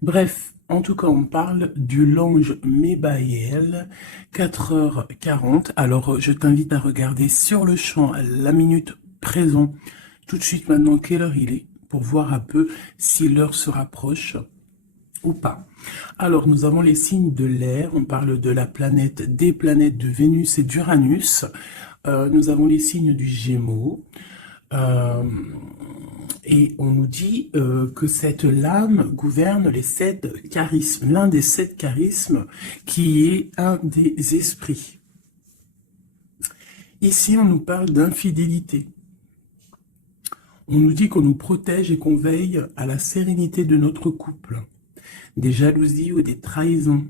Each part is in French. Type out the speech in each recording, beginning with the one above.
Bref, en tout cas, on parle du l'ange Mébaël, 4h40. Alors, je t'invite à regarder sur le champ la minute présent, tout de suite maintenant, quelle heure il est, pour voir un peu si l'heure se rapproche ou pas. Alors, nous avons les signes de l'air, on parle de la planète, des planètes de Vénus et d'Uranus. Nous avons les signes du Gémeaux. Euh, et on nous dit que cette lame gouverne les 7 charismes, l'un des 7 charismes qui est un des esprits. Ici, on nous parle d'infidélité. On nous dit qu'on nous protège et qu'on veille à la sérénité de notre couple, des jalousies ou des trahisons.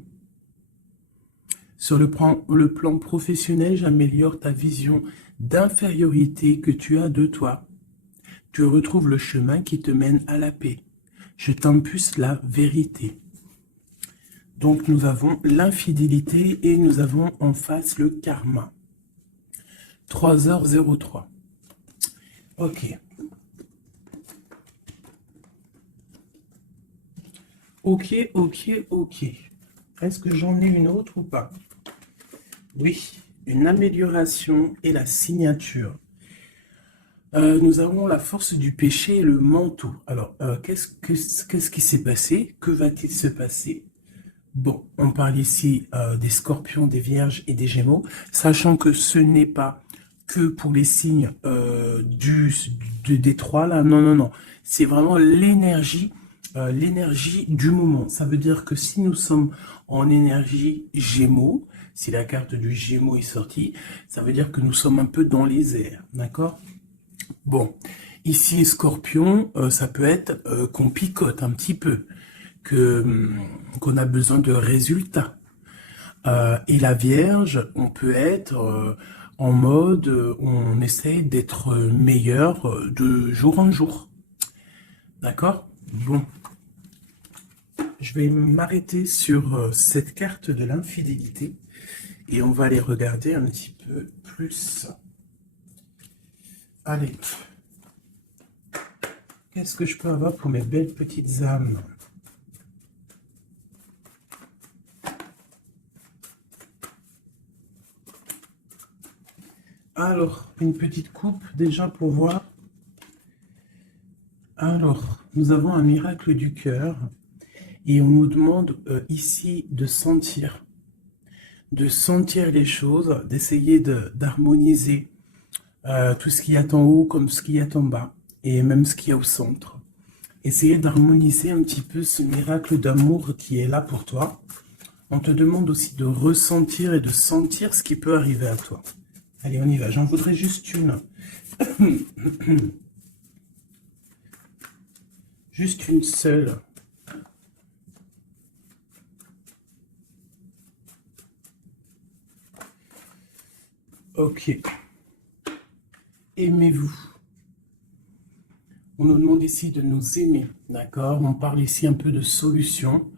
Sur le plan professionnel, j'améliore ta vision d'infériorité que tu as de toi. Tu retrouves le chemin qui te mène à la paix. Je t'impulse la vérité. Donc nous avons l'infidélité et nous avons en face le karma. 3h03. Ok. Ok. Est-ce que j'en ai une autre ou pas? Oui, une amélioration et la signature. Nous avons la force du péché et le manteau. Alors, qu'est-ce qui s'est passé? Que va-t-il se passer? Bon, on parle ici des scorpions, des vierges et des gémeaux, sachant que ce n'est pas que pour les signes des trois, là. Non. C'est vraiment l'énergie du moment. Ça veut dire que si nous sommes en énergie gémeaux, si la carte du gémeaux est sortie, ça veut dire que nous sommes un peu dans les airs, d'accord? Bon, ici, scorpion, ça peut être qu'on picote un petit peu, qu'on a besoin de résultats. Et la Vierge, on peut être en mode, on essaye d'être meilleur de jour en jour. D'accord? Bon, je vais m'arrêter sur cette carte de l'infidélité et on va aller regarder un petit peu plus. Allez, qu'est-ce que je peux avoir pour mes belles petites âmes? Alors, une petite coupe déjà pour voir. Alors, nous avons un miracle du cœur et on nous demande ici de sentir les choses, d'essayer d'harmoniser tout ce qu'il y a en haut comme ce qu'il y a en bas et même ce qu'il y a au centre. Essayer d'harmoniser un petit peu ce miracle d'amour qui est là pour toi. On te demande aussi de ressentir et de sentir ce qui peut arriver à toi. Allez, on y va. J'en voudrais juste une. Juste une seule. Ok. Aimez-vous. On nous demande ici de nous aimer, d'accord? On parle ici un peu de solution,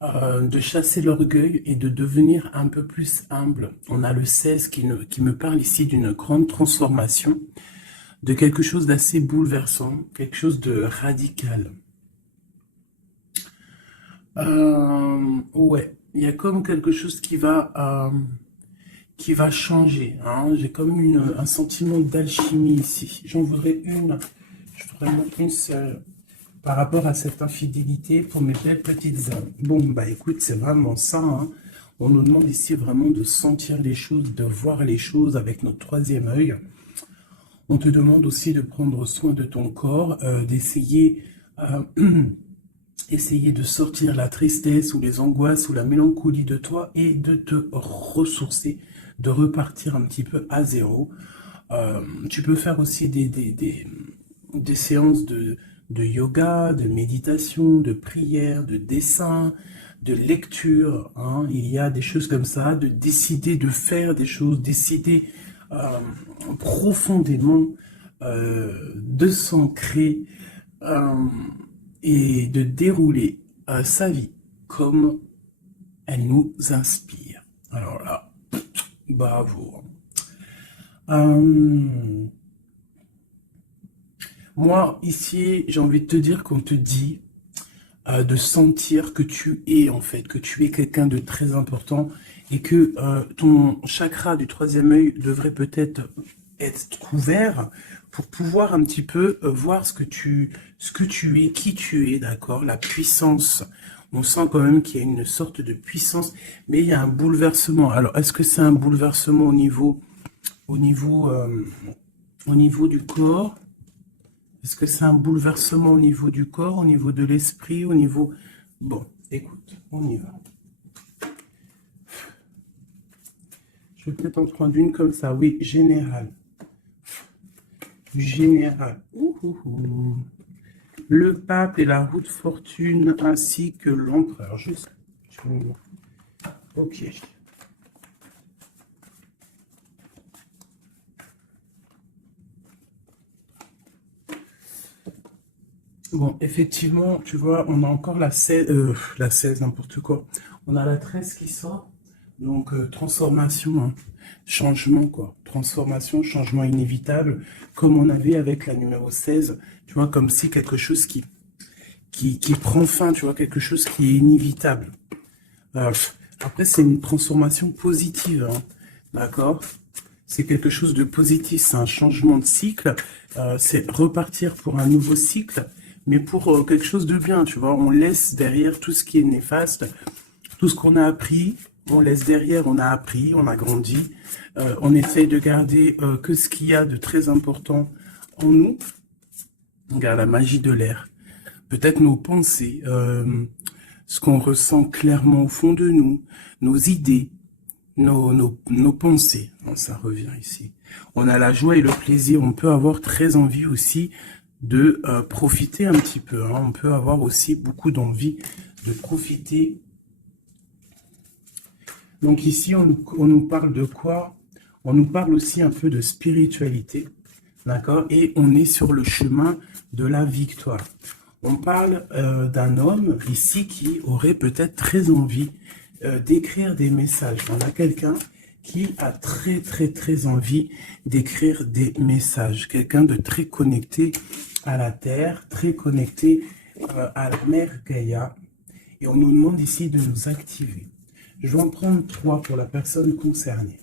de chasser l'orgueil et de devenir un peu plus humble. On a le 16 qui me parle ici d'une grande transformation, de quelque chose d'assez bouleversant, quelque chose de radical. Ouais, il y a comme quelque chose qui va changer, hein. J'ai comme un sentiment d'alchimie ici. J'en voudrais une, je voudrais mettre une seule par rapport à cette infidélité pour mes belles petites âmes. Bon, bah écoute, c'est vraiment ça, hein. On nous demande ici vraiment de sentir les choses, de voir les choses avec notre troisième œil. On te demande aussi de prendre soin de ton corps, d'essayer essayer de sortir la tristesse ou les angoisses ou la mélancolie de toi et de te ressourcer, de repartir un petit peu à zéro. Tu peux faire aussi des séances de yoga, de méditation, de prière, de dessin, de lecture, hein. Il y a des choses comme ça, de décider de faire des choses, décider profondément de s'ancrer et de dérouler sa vie comme elle nous inspire. Alors là, bravo. Moi, ici, j'ai envie de te dire qu'on te dit de sentir que tu es, en fait, que tu es quelqu'un de très important et que ton chakra du troisième œil devrait peut-être être couvert pour pouvoir un petit peu voir ce que tu es, qui tu es, d'accord? La puissance. On sent quand même qu'il y a une sorte de puissance, mais il y a un bouleversement. Alors, est-ce que c'est un bouleversement au niveau, euh, au niveau du corps? Est-ce que c'est un bouleversement au niveau du corps, au niveau de l'esprit, au niveau... Bon, écoute, on y va. Je vais peut-être en prendre une comme ça. Oui, général. Général. Ouh, ouh, ouh. Le pape et la roue de fortune, ainsi que l'empereur. Juste. Ok. Bon, effectivement, tu vois, on a encore la 16, n'importe quoi. On a la 13 qui sort. Donc, transformation, hein. Changement, quoi. Transformation, changement inévitable, comme on avait avec la numéro 16. Tu vois, comme si quelque chose qui prend fin, tu vois, quelque chose qui est inévitable. Après, c'est une transformation positive, hein. D'accord? C'est quelque chose de positif, c'est un changement de cycle, c'est repartir pour un nouveau cycle, mais pour quelque chose de bien, tu vois. On laisse derrière tout ce qui est néfaste, tout ce qu'on a appris, on laisse derrière, on a appris, on a grandi, on essaye de garder que ce qu'il y a de très important en nous. Regarde la magie de l'air. Peut-être nos pensées, ce qu'on ressent clairement au fond de nous, nos idées, nos pensées. Bon, ça revient ici. On a la joie et le plaisir. On peut avoir très envie aussi de profiter un petit peu, hein. On peut avoir aussi beaucoup d'envie de profiter. Donc ici, on nous parle de quoi? On nous parle aussi un peu de spiritualité. D'accord? Et on est sur le chemin de la victoire. On parle d'un homme ici qui aurait peut-être très envie d'écrire des messages. On a quelqu'un qui a très envie d'écrire des messages. Quelqu'un de très connecté à la Terre, très connecté à la mère Gaïa. Et on nous demande ici de nous activer. Je vais en prendre 3 pour la personne concernée.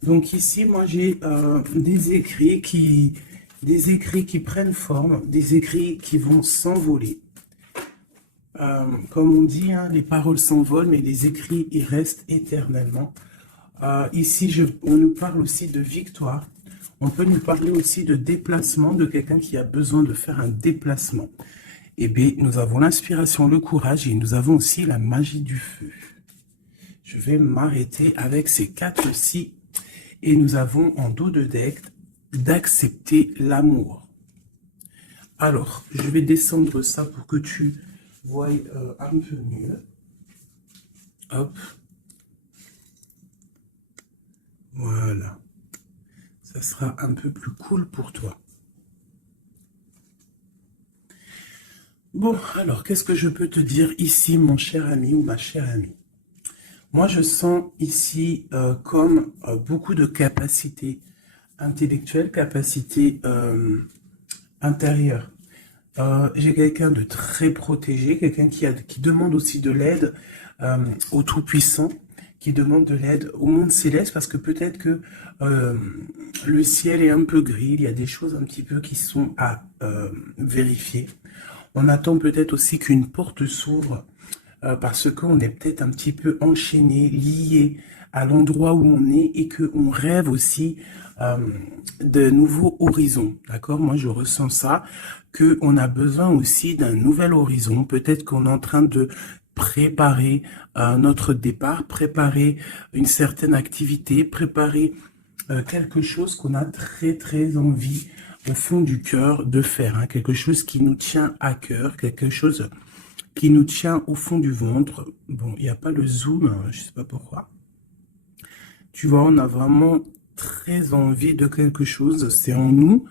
Donc ici, moi j'ai des écrits qui prennent forme, des écrits qui vont s'envoler. Comme on dit, hein, les paroles s'envolent, mais les écrits, ils restent éternellement. Ici, on nous parle aussi de victoire. On peut nous parler aussi de déplacement, de quelqu'un qui a besoin de faire un déplacement. Eh bien, nous avons l'inspiration, le courage et nous avons aussi la magie du feu. Je vais m'arrêter avec ces 4-ci. Et nous avons en dos de deck d'accepter l'amour. Alors, je vais descendre ça pour que tu voies un peu mieux. Hop. Voilà. Ça sera un peu plus cool pour toi. Bon, alors, qu'est-ce que je peux te dire ici, mon cher ami ou ma chère amie? Moi, je sens ici comme beaucoup de capacités intellectuelles, capacités intérieures. J'ai quelqu'un de très protégé, quelqu'un qui demande aussi de l'aide au Tout-Puissant, qui demande de l'aide au monde céleste, parce que peut-être que le ciel est un peu gris, il y a des choses un petit peu qui sont à vérifier. On attend peut-être aussi qu'une porte s'ouvre, parce qu'on est peut-être un petit peu enchaîné, lié à l'endroit où on est et qu'on rêve aussi de nouveaux horizons. D'accord? Moi, je ressens ça, qu'on a besoin aussi d'un nouvel horizon. Peut-être qu'on est en train de préparer notre départ, préparer une certaine activité, préparer quelque chose qu'on a très envie au fond du cœur de faire, hein, quelque chose qui nous tient à cœur, quelque chose qui nous tient au fond du ventre. Bon, il n'y a pas le zoom, je sais pas pourquoi. Tu vois, on a vraiment très envie de quelque chose, c'est en nous.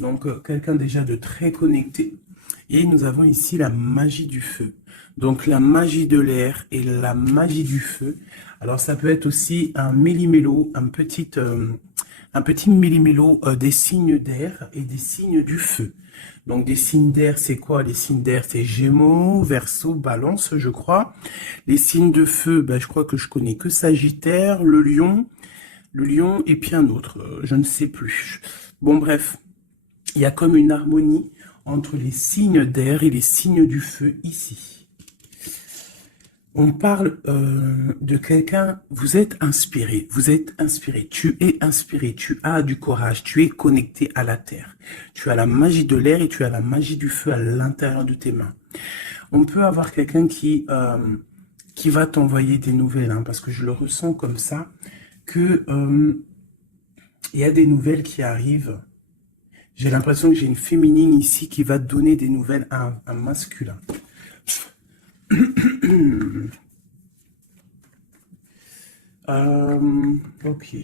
Donc, quelqu'un déjà de très connecté. Et nous avons ici la magie du feu. Donc, la magie de l'air et la magie du feu. Alors, ça peut être aussi un méli-mélo, un petit méli-mélo des signes d'air et des signes du feu. Donc des signes d'air, c'est quoi? Les signes d'air, c'est Gémeaux, Verseau, Balance, je crois. Les signes de feu, ben, je crois que je connais que Sagittaire, le lion et puis un autre, je ne sais plus. Bon bref, il y a comme une harmonie entre les signes d'air et les signes du feu ici. On parle de quelqu'un, vous êtes inspiré, tu es inspiré, tu as du courage, tu es connecté à la terre. Tu as la magie de l'air et tu as la magie du feu à l'intérieur de tes mains. On peut avoir quelqu'un qui va t'envoyer des nouvelles, hein, parce que je le ressens comme ça, que il y a des nouvelles qui arrivent. J'ai l'impression que j'ai une féminine ici qui va donner des nouvelles à un masculin. Ok.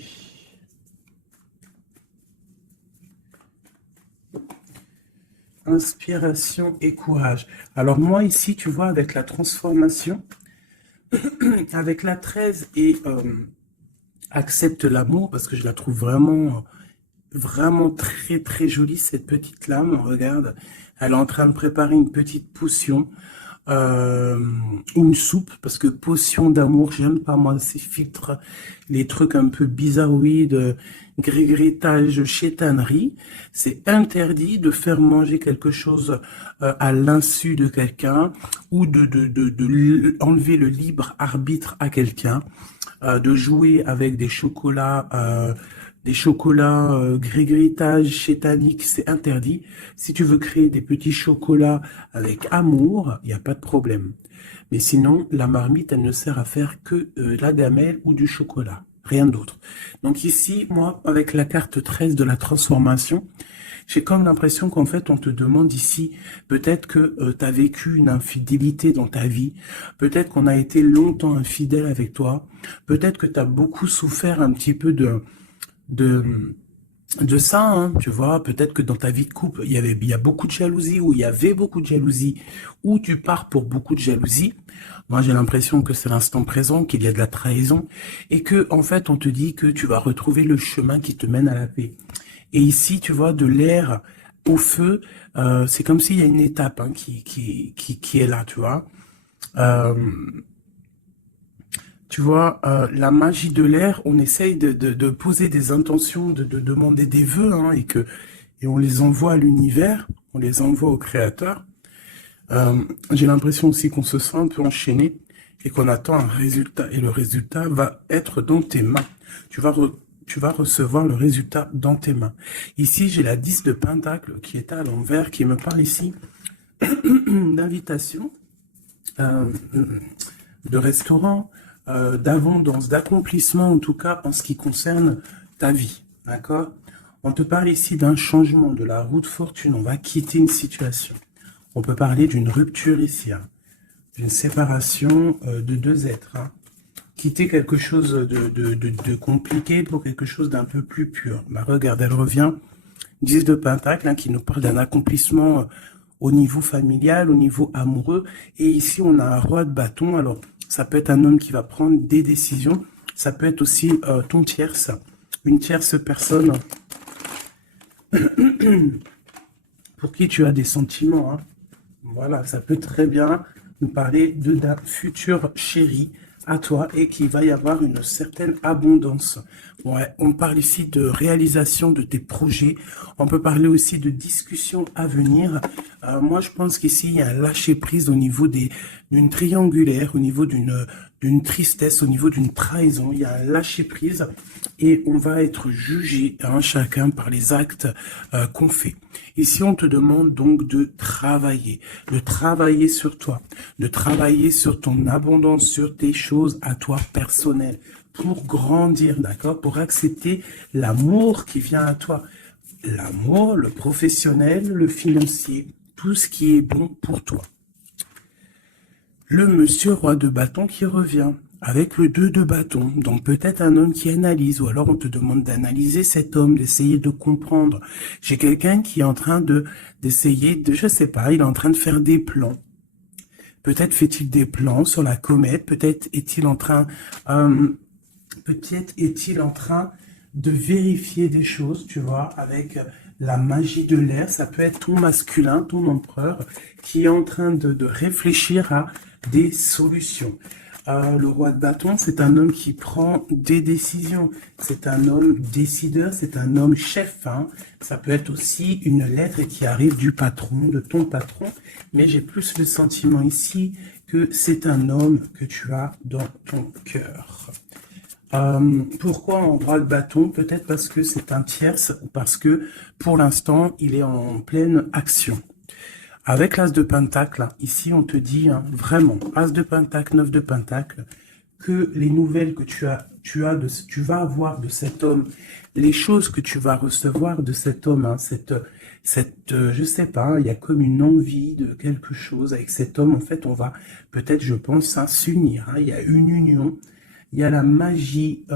Inspiration et courage. Alors moi ici, tu vois, avec la transformation, avec la 13 et accepte l'amour, parce que je la trouve vraiment, vraiment très très jolie, cette petite lame. Regarde, elle est en train de préparer une petite potion. Ou une soupe, parce que potion d'amour, j'aime pas moi ces filtres, les trucs un peu bizarroïdes, grégritage, chétanerie. C'est interdit de faire manger quelque chose à l'insu de quelqu'un ou de enlever le libre arbitre à quelqu'un, de jouer avec des chocolats grégritage chétanique, c'est interdit. Si tu veux créer des petits chocolats avec amour, il n'y a pas de problème. Mais sinon, la marmite, elle ne sert à faire que la gamelle ou du chocolat, rien d'autre. Donc ici, moi, avec la carte 13 de la transformation, j'ai comme l'impression qu'en fait, on te demande ici, peut-être que tu as vécu une infidélité dans ta vie, peut-être qu'on a été longtemps infidèle avec toi, peut-être que tu as beaucoup souffert un petit peu de ça, hein, tu vois, peut-être que dans ta vie de couple, il y a beaucoup de jalousie, ou il y avait beaucoup de jalousie, ou tu pars pour beaucoup de jalousie. Moi, j'ai l'impression que c'est l'instant présent, qu'il y a de la trahison, et que, en fait, on te dit que tu vas retrouver le chemin qui te mène à la paix. Et ici, tu vois, de l'air au feu, c'est comme s'il y a une étape, hein, qui est là, tu vois. Tu vois, la magie de l'air, on essaye de poser des intentions, de demander des vœux, hein, et on les envoie à l'univers, on les envoie au créateur. J'ai l'impression aussi qu'on se sent un peu enchaîné et qu'on attend un résultat. Et le résultat va être dans tes mains. Tu vas recevoir le résultat dans tes mains. Ici, j'ai la 10 de Pentacle qui est à l'envers, qui me parle ici d'invitation, de restaurant, d'abondance, d'accomplissement, en tout cas en ce qui concerne ta vie, d'accord? On te parle ici d'un changement de la roue de fortune, on va quitter une situation. On peut parler d'une rupture ici, hein, d'une séparation de deux êtres, hein. Quitter quelque chose de compliqué pour quelque chose d'un peu plus pur. Bah, regarde, elle revient, 10 de Pentacle, hein, qui nous parle d'un accomplissement au niveau familial, au niveau amoureux, et ici on a un roi de bâton. Alors ça peut être un homme qui va prendre des décisions, ça peut être aussi ton tierce, une tierce personne pour qui tu as des sentiments, hein. Voilà, ça peut très bien nous parler d'un futur chéri à toi et qu'il va y avoir une certaine abondance. Ouais, on parle ici de réalisation de tes projets. On peut parler aussi de discussions à venir. Moi, je pense qu'ici, il y a un lâcher-prise au niveau d'une triangulaire, au niveau d'une tristesse, au niveau d'une trahison. Il y a un lâcher-prise et on va être jugé, hein, chacun par les actes qu'on fait. Ici, on te demande donc de travailler sur toi, de travailler sur ton abondance, sur tes choses à toi personnelles, pour grandir, d'accord, pour accepter l'amour qui vient à toi. L'amour, le professionnel, le financier, tout ce qui est bon pour toi. Le monsieur roi de bâton qui revient avec le 2 de bâton, donc peut-être un homme qui analyse, ou alors on te demande d'analyser cet homme, d'essayer de comprendre. J'ai quelqu'un qui est en train d'essayer de, je sais pas, il est en train de faire des plans. Peut-être fait-il des plans sur la comète, peut-être est-il en train de vérifier des choses, tu vois, avec la magie de l'air. Ça peut être ton masculin, ton empereur, qui est en train de réfléchir à des solutions. Le roi de bâton, c'est un homme qui prend des décisions. C'est un homme décideur, c'est un homme chef. Hein. Ça peut être aussi une lettre qui arrive du patron, de ton patron. Mais j'ai plus le sentiment ici que c'est un homme que tu as dans ton cœur. Pourquoi en roi de bâton? Peut-être parce que c'est un tierce ou parce que pour l'instant, il est en pleine action. Avec l'as de pentacle, ici on te dit hein, vraiment, as de pentacle, 9 de pentacle, que les nouvelles que tu vas avoir de cet homme, les choses que tu vas recevoir de cet homme, hein, je sais pas, hein, il y a comme une envie de quelque chose avec cet homme. En fait, on va peut-être, je pense, hein, s'unir. Hein, il y a une union, il y a la magie,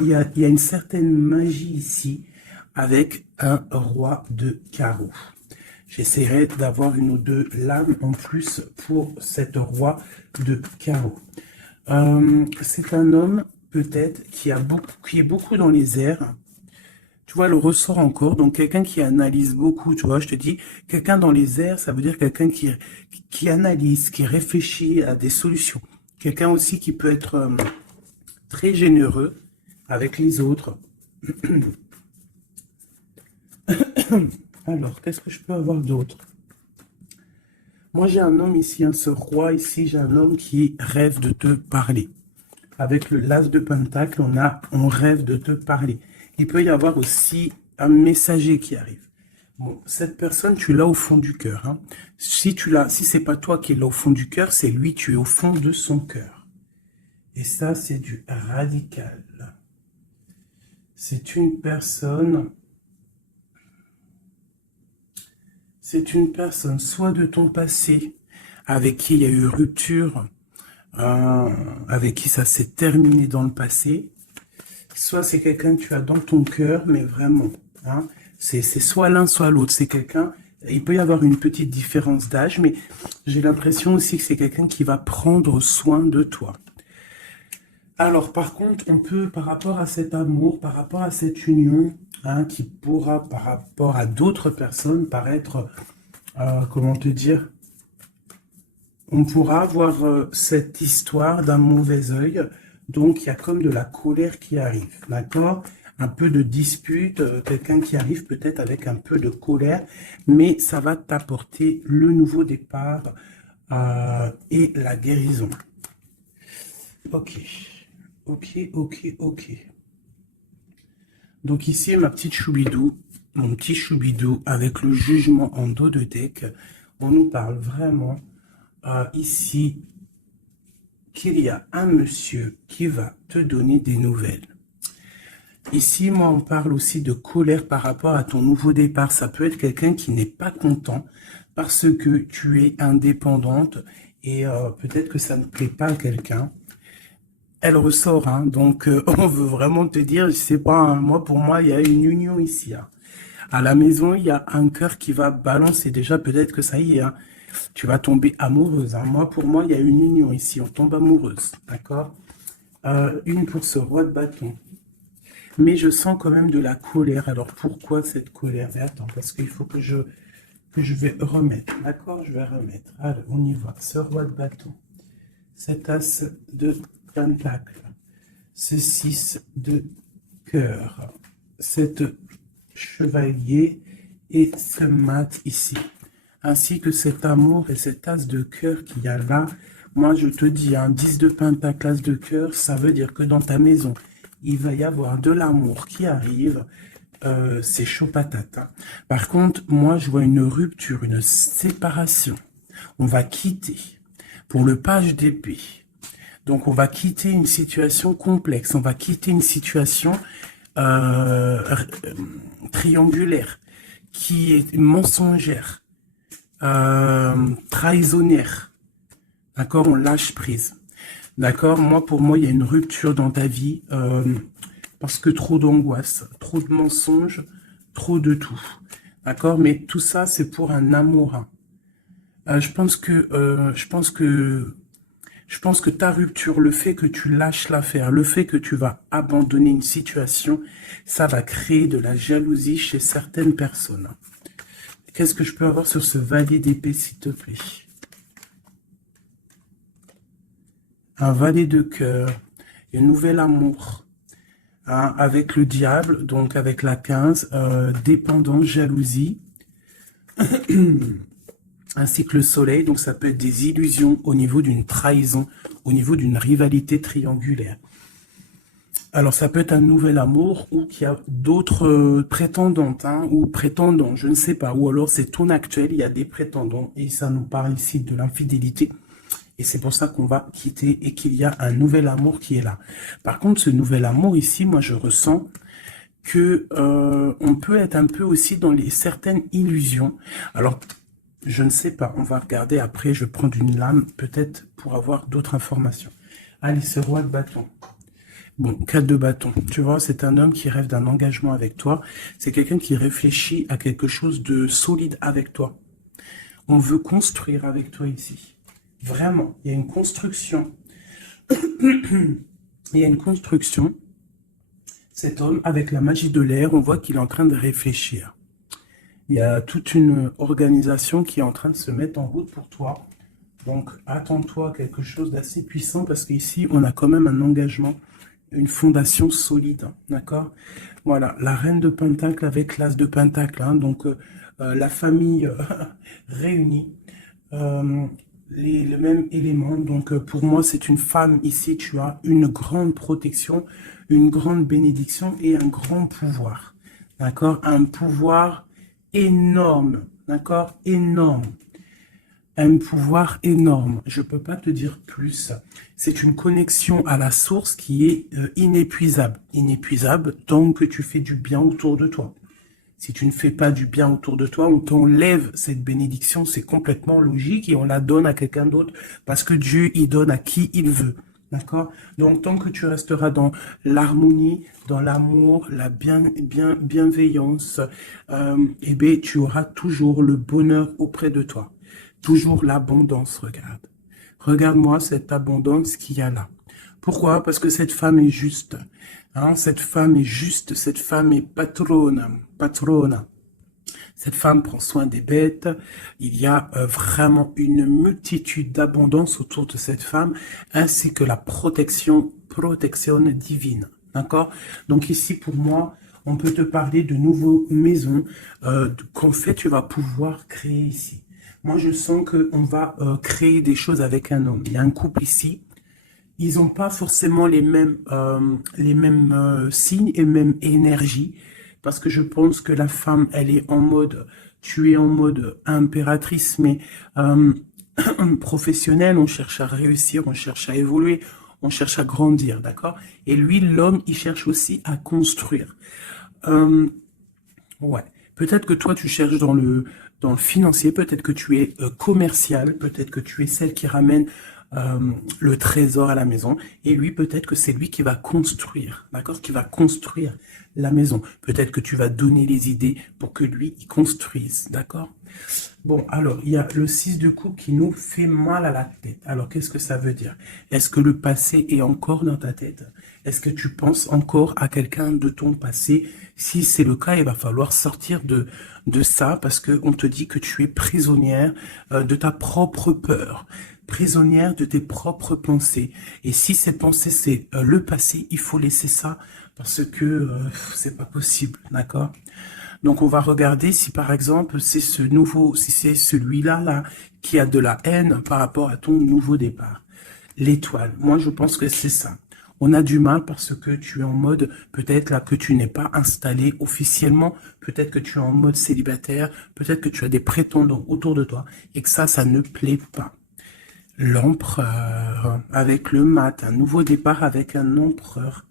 il y a une certaine magie ici avec un roi de carreau. J'essaierai d'avoir une ou deux lames en plus pour cette roi de carreau. C'est un homme peut-être qui est beaucoup dans les airs. Tu vois, le ressort encore. Donc quelqu'un qui analyse beaucoup. Tu vois, je te dis, quelqu'un dans les airs, ça veut dire quelqu'un qui analyse, qui réfléchit à des solutions. Quelqu'un aussi qui peut être très généreux avec les autres. Alors, qu'est-ce que je peux avoir d'autre? Moi, j'ai un homme ici, hein, ce roi ici, j'ai un homme qui rêve de te parler. Avec le l'as de pentacle, on rêve de te parler. Il peut y avoir aussi un messager qui arrive. Bon, cette personne, tu l'as au fond du cœur. Hein. Si c'est pas toi qui es là au fond du cœur, c'est lui, tu es au fond de son cœur. Et ça, c'est du radical. C'est une personne soit de ton passé, avec qui il y a eu rupture, avec qui ça s'est terminé dans le passé, soit c'est quelqu'un que tu as dans ton cœur, mais vraiment, hein, c'est soit l'un, soit l'autre. C'est quelqu'un, il peut y avoir une petite différence d'âge, mais j'ai l'impression aussi que c'est quelqu'un qui va prendre soin de toi. Alors, par contre, on peut, par rapport à cet amour, par rapport à cette union, hein, qui pourra, par rapport à d'autres personnes, paraître, comment te dire, on pourra avoir cette histoire d'un mauvais œil. Donc, il y a comme de la colère qui arrive, d'accord? Un peu de dispute, quelqu'un qui arrive peut-être avec un peu de colère, mais ça va t'apporter le nouveau départ et la guérison. Ok. Donc ici, ma petite choubidou, mon petit choubidou avec le jugement en dos de deck, on nous parle vraiment ici qu'il y a un monsieur qui va te donner des nouvelles. Ici, moi, on parle aussi de colère par rapport à ton nouveau départ. Ça peut être quelqu'un qui n'est pas content parce que tu es indépendante et peut-être que ça ne plaît pas à quelqu'un. Elle ressort, hein, donc on veut vraiment te dire, je sais pas, hein, pour moi, il y a une union ici. Hein. À la maison, il y a un cœur qui va balancer. Déjà, peut-être que ça y est, hein, tu vas tomber amoureuse. Hein. Pour moi, il y a une union ici, on tombe amoureuse, d'accord? Une pour ce roi de bâton. Mais je sens quand même de la colère. Alors, pourquoi cette colère? Mais attends, parce qu'il faut que je vais remettre, d'accord? Je vais remettre. Allez, on y va. Ce roi de bâton. Cet as de pentacle, ce 6 de cœur, cet chevalier et ce mat ici, ainsi que cet amour et cet as de cœur qu'il y a là. Moi, je te dis, un 10 de pentacle, as de cœur, ça veut dire que dans ta maison, il va y avoir de l'amour qui arrive. C'est chaud patate. Hein. Par contre, moi, je vois une rupture, une séparation. On va quitter. Pour le page d'épée, donc on va quitter une situation complexe, on va quitter une situation triangulaire, qui est mensongère, trahisonnière, d'accord, on lâche prise, d'accord, pour moi, il y a une rupture dans ta vie, parce que trop d'angoisse, trop de mensonges, trop de tout, d'accord, mais tout ça, c'est pour un amour. Je pense que Je pense que ta rupture, le fait que tu lâches l'affaire, le fait que tu vas abandonner une situation, ça va créer de la jalousie chez certaines personnes. Qu'est-ce que je peux avoir sur ce valet d'épée, s'il te plaît? Un valet de cœur, un nouvel amour, hein, avec le diable, donc avec la 15, dépendance, jalousie, ainsi que le soleil, donc ça peut être des illusions au niveau d'une trahison, au niveau d'une rivalité triangulaire. Alors ça peut être un nouvel amour ou qu'il y a d'autres prétendantes, hein, ou prétendants, je ne sais pas, ou alors c'est ton actuel, il y a des prétendants, et ça nous parle ici de l'infidélité. Et c'est pour ça qu'on va quitter et qu'il y a un nouvel amour qui est là. Par contre, ce nouvel amour ici, moi je ressens que on peut être un peu aussi dans certaines illusions. Alors, je ne sais pas, on va regarder après, je vais prendre une lame peut-être pour avoir d'autres informations. Allez, ce roi de bâton. Bon, 4 de bâton. Tu vois, c'est un homme qui rêve d'un engagement avec toi. C'est quelqu'un qui réfléchit à quelque chose de solide avec toi. On veut construire avec toi ici. Vraiment, il y a une construction. Il y a une construction. Cet homme, avec la magie de l'air, on voit qu'il est en train de réfléchir. Il y a toute une organisation qui est en train de se mettre en route pour toi. Donc, attends-toi à quelque chose d'assez puissant parce qu'ici, on a quand même un engagement, une fondation solide. D'accord? Voilà, la reine de Pentacle avec l'as de Pentacle. Hein, donc, la famille réunie. Le même élément. Donc, pour moi, c'est une femme ici. Tu as une grande protection, une grande bénédiction et un grand pouvoir. D'accord? Un pouvoir énorme. D'accord? Énorme. Un pouvoir énorme. Je peux pas te dire plus. C'est une connexion à la source qui est inépuisable. Inépuisable tant que tu fais du bien autour de toi. Si tu ne fais pas du bien autour de toi, on t'enlève cette bénédiction, c'est complètement logique et on la donne à quelqu'un d'autre parce que Dieu, il donne à qui il veut. D'accord? Donc, tant que tu resteras dans l'harmonie, dans l'amour, la bienveillance, eh bien, tu auras toujours le bonheur auprès de toi. Toujours l'abondance, regarde. Regarde-moi cette abondance qu'il y a là. Pourquoi? Parce que cette femme est juste. Hein, cette femme est juste, cette femme est patrona. Cette femme prend soin des bêtes. Il y a vraiment une multitude d'abondance autour de cette femme, ainsi que la protection divine. D'accord? Donc ici, pour moi, on peut te parler de nouvelles maisons qu'en fait, tu vas pouvoir créer ici. Moi, je sens qu'on va créer des choses avec un homme. Il y a un couple ici. Ils n'ont pas forcément les mêmes signes et même énergie, parce que je pense que la femme, elle est en mode, tu es en mode impératrice, mais professionnelle, on cherche à réussir, on cherche à évoluer, on cherche à grandir, d'accord? Et lui, l'homme, il cherche aussi à construire. Ouais. Peut-être que toi, tu cherches dans le financier, peut-être que tu es commercial, peut-être que tu es celle qui ramène le trésor à la maison, et lui, peut-être que c'est lui qui va construire, d'accord? Qui va construire la maison. Peut-être que tu vas donner les idées pour que lui, il construise, d'accord? Bon, alors, il y a le 6 de coupe qui nous fait mal à la tête. Alors, qu'est-ce que ça veut dire? Est-ce que le passé est encore dans ta tête? Est-ce que tu penses encore à quelqu'un de ton passé? Si c'est le cas, il va falloir sortir de ça parce que on te dit que tu es prisonnière de ta propre peur, prisonnière de tes propres pensées. Et si ces pensées, c'est le passé, il faut laisser ça parce que c'est pas possible, d'accord? Donc, on va regarder si, par exemple, c'est si c'est celui-là, là, qui a de la haine par rapport à ton nouveau départ. L'étoile. Moi, je pense que c'est ça. On a du mal parce que tu es en mode, peut-être là, que tu n'es pas installé officiellement. Peut-être que tu es en mode célibataire. Peut-être que tu as des prétendants autour de toi et que ça ne plaît pas. L'empereur, avec le mat, un nouveau départ avec un empereur.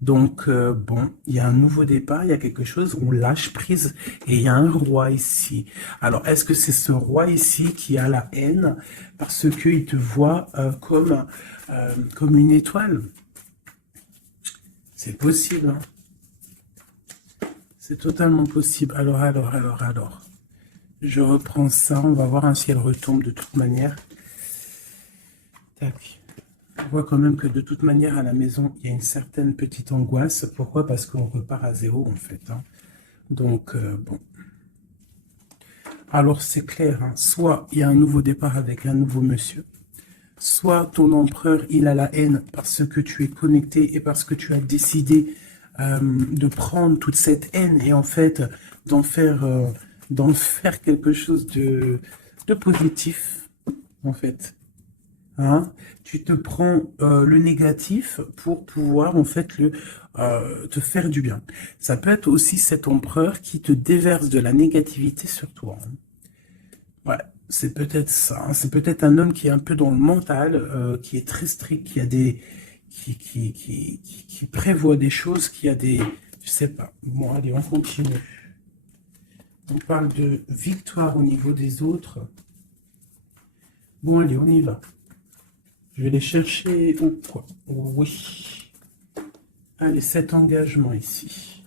Donc, bon, il y a un nouveau départ, il y a quelque chose, on lâche prise, et il y a un roi ici. Alors, est-ce que c'est ce roi ici qui a la haine, parce qu'il te voit comme une étoile? C'est possible, hein. C'est totalement possible. Alors. Je reprends ça, on va voir si elle retombe de toute manière. Tac. On voit quand même que de toute manière, à la maison, il y a une certaine petite angoisse. Pourquoi? Parce qu'on repart à zéro, en fait, hein. Donc, bon. Alors, c'est clair, hein. Soit il y a un nouveau départ avec un nouveau monsieur, soit ton empereur, il a la haine parce que tu es connecté et parce que tu as décidé de prendre toute cette haine et en fait d'en faire quelque chose de positif, en fait. Hein, tu te prends le négatif pour pouvoir en fait te faire du bien. Ça peut être aussi cet empereur qui te déverse de la négativité sur toi, hein. Ouais, c'est peut-être ça, hein. C'est peut-être un homme qui est un peu dans le mental, qui est très strict, qui a des, qui prévoit des choses, qui a des, je sais pas. Bon, allez, on continue. On parle de victoire au niveau des autres. Bon, allez, on y va. Je vais les chercher ou quoi? Oui. Allez, cet engagement ici.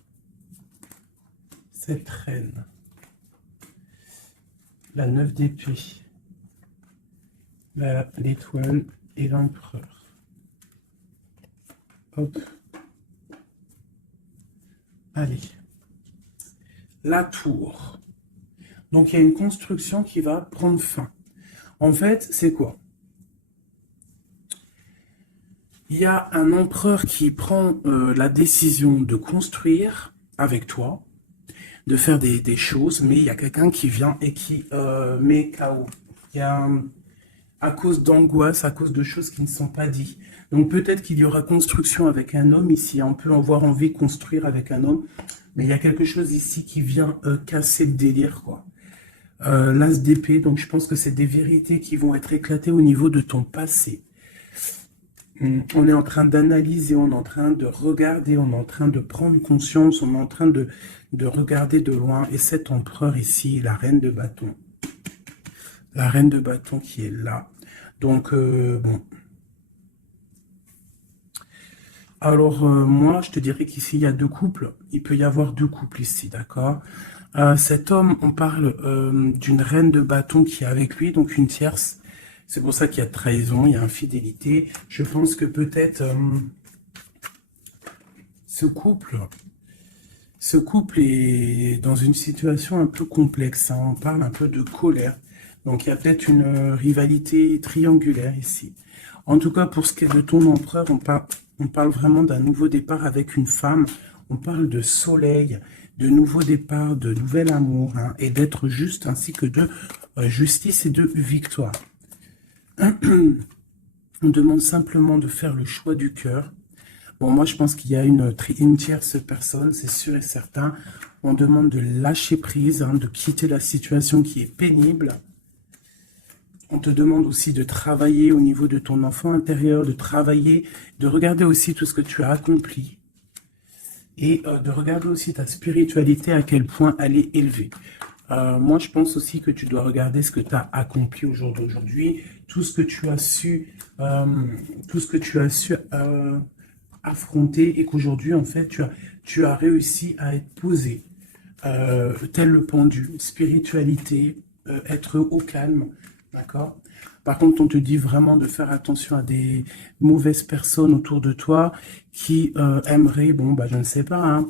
Cette reine. La 9 d'épée. L'étoile et l'empereur. Hop. Allez. La tour. Donc, il y a une construction qui va prendre fin. En fait, c'est quoi? Il y a un empereur qui prend la décision de construire avec toi, de faire des choses, mais il y a quelqu'un qui vient et qui met KO. Il y a, à cause d'angoisse, à cause de choses qui ne sont pas dites. Donc peut-être qu'il y aura construction avec un homme ici, on peut avoir envie de construire avec un homme, mais il y a quelque chose ici qui vient casser le délire, quoi. L'as d'épée, donc je pense que c'est des vérités qui vont être éclatées au niveau de ton passé. On est en train d'analyser, on est en train de regarder, on est en train de prendre conscience, on est en train de regarder de loin. Et cet empereur ici, la reine de bâton. La reine de bâton qui est là. Donc, bon. Alors, moi, je te dirais qu'ici, il y a deux couples. Il peut y avoir deux couples ici, d'accord? Cet homme, on parle d'une reine de bâton qui est avec lui, donc une tierce. C'est pour ça qu'il y a trahison, il y a infidélité. Je pense que peut-être ce couple est dans une situation un peu complexe, hein. On parle un peu de colère. Donc il y a peut-être une rivalité triangulaire ici. En tout cas, pour ce qui est de ton empereur, on parle vraiment d'un nouveau départ avec une femme. On parle de soleil, de nouveau départ, de nouvel amour, hein, et d'être juste, ainsi que de justice et de victoire. On demande simplement de faire le choix du cœur. Bon, moi, je pense qu'il y a une tierce personne, c'est sûr et certain. On demande de lâcher prise, hein, de quitter la situation qui est pénible. On te demande aussi de travailler au niveau de ton enfant intérieur, de travailler, de regarder aussi tout ce que tu as accompli. Et de regarder aussi ta spiritualité, à quel point elle est élevée. Moi, je pense aussi que tu dois regarder ce que tu as accompli au jour d'aujourd'hui, tout ce que tu as su, affronter, et qu'aujourd'hui, en fait, tu as réussi à être posé, tel le pendu, spiritualité, être au calme, d'accord? Par contre, on te dit vraiment de faire attention à des mauvaises personnes autour de toi qui aimeraient, bon, bah, je ne sais pas, hein,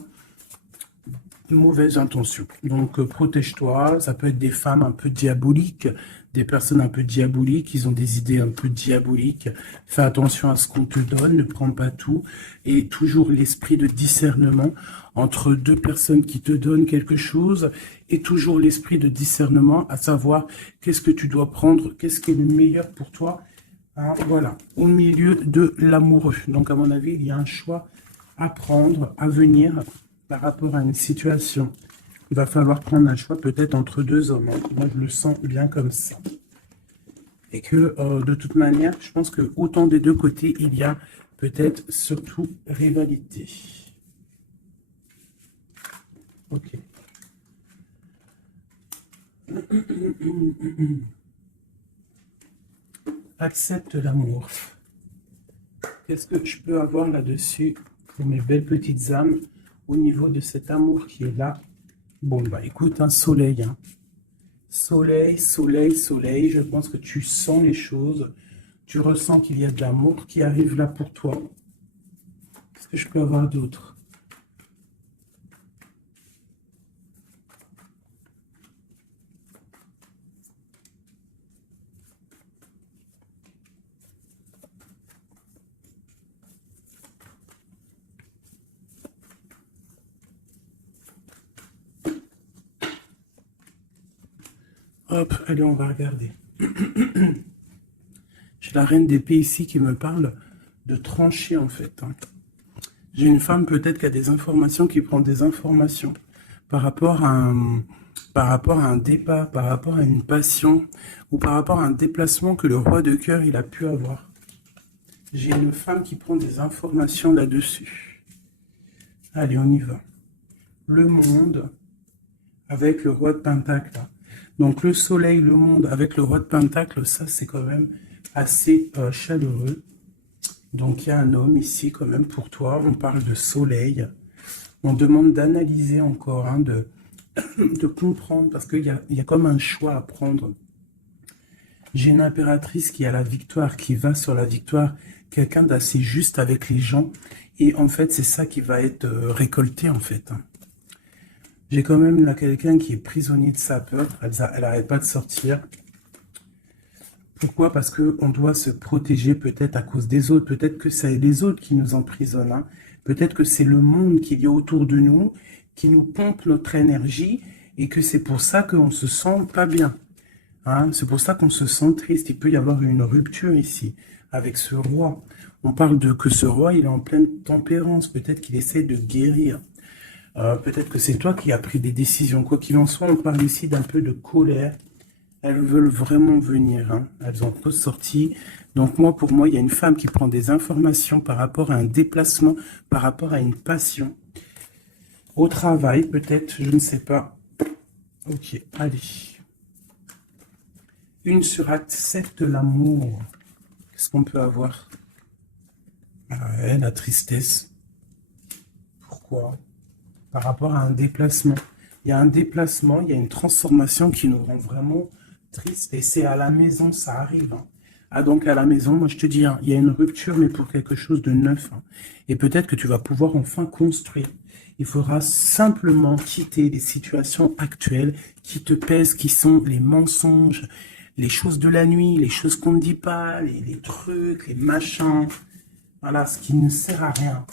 de mauvaises intentions. Donc, protège-toi. Ça peut être des femmes un peu diaboliques, des personnes un peu diaboliques, ils ont des idées un peu diaboliques. Fais attention à ce qu'on te donne, ne prends pas tout. Et toujours l'esprit de discernement entre deux personnes qui te donnent quelque chose, et toujours l'esprit de discernement, à savoir qu'est-ce que tu dois prendre, qu'est-ce qui est le meilleur pour toi. Hein, voilà, au milieu de l'amoureux. Donc, à mon avis, il y a un choix à prendre, à venir, par rapport à une situation. Il va falloir prendre un choix peut-être entre deux hommes, hein. Moi, je le sens bien comme ça. Et que, de toute manière, je pense que autant des deux côtés, il y a peut-être surtout rivalité. Ok. Accepte l'amour. Qu'est-ce que je peux avoir là-dessus pour mes belles petites âmes au niveau de cet amour qui est là? Bon, bah écoute, un soleil, hein. Soleil, soleil, soleil. Je pense que tu sens les choses. Tu ressens qu'il y a de l'amour qui arrive là pour toi. Qu'est-ce que je peux avoir d'autre? Hop, allez, on va regarder. J'ai la reine d'épée ici qui me parle de trancher en fait. J'ai une femme peut-être qui a des informations, qui prend des informations par rapport par rapport à un départ, par rapport à une passion ou par rapport à un déplacement que le roi de cœur il a pu avoir. J'ai une femme qui prend des informations là-dessus. Allez, on y va. Le monde avec le roi de Pentacle. Donc le soleil, le monde avec le roi de Pentacle, ça c'est quand même assez chaleureux. Donc il y a un homme ici quand même pour toi, on parle de soleil. On demande d'analyser encore, de comprendre, parce qu'il y a comme un choix à prendre. J'ai une impératrice qui a la victoire, qui va sur la victoire, quelqu'un d'assez juste avec les gens. Et en fait, c'est ça qui va être récolté en fait. J'ai quand même là quelqu'un qui est prisonnier de sa peur, elle n'arrête pas de sortir. Pourquoi? Parce qu'on doit se protéger peut-être à cause des autres, peut-être que c'est les autres qui nous emprisonnent, hein. Peut-être que c'est le monde qu'il y a autour de nous, qui nous pompe notre énergie, et que c'est pour ça qu'on se sent pas bien. Hein. C'est pour ça qu'on se sent triste. Il peut y avoir une rupture ici, avec ce roi. On parle de que ce roi, il est en pleine tempérance, peut-être qu'il essaie de guérir. Peut-être que c'est toi qui as pris des décisions. Quoi qu'il en soit, on parle ici d'un peu de colère. Elles veulent vraiment venir, hein. Elles ont tous sorti. Donc moi, pour moi, il y a une femme qui prend des informations par rapport à un déplacement, par rapport à une passion. Au travail, peut-être, je ne sais pas. Ok, allez. Une sur accepte l'amour. Qu'est-ce qu'on peut avoir? Ouais, la tristesse. Pourquoi? Par rapport à un déplacement. Il y a un déplacement, il y a une transformation qui nous rend vraiment triste. Et c'est à la maison, ça arrive. Hein. Ah, donc à la maison, moi je te dis, hein, il y a une rupture, mais pour quelque chose de neuf. Hein. Et peut-être que tu vas pouvoir enfin construire. Il faudra simplement quitter les situations actuelles qui te pèsent, qui sont les mensonges, les choses de la nuit, les choses qu'on ne dit pas, les trucs, les machins. Voilà, ce qui ne sert à rien.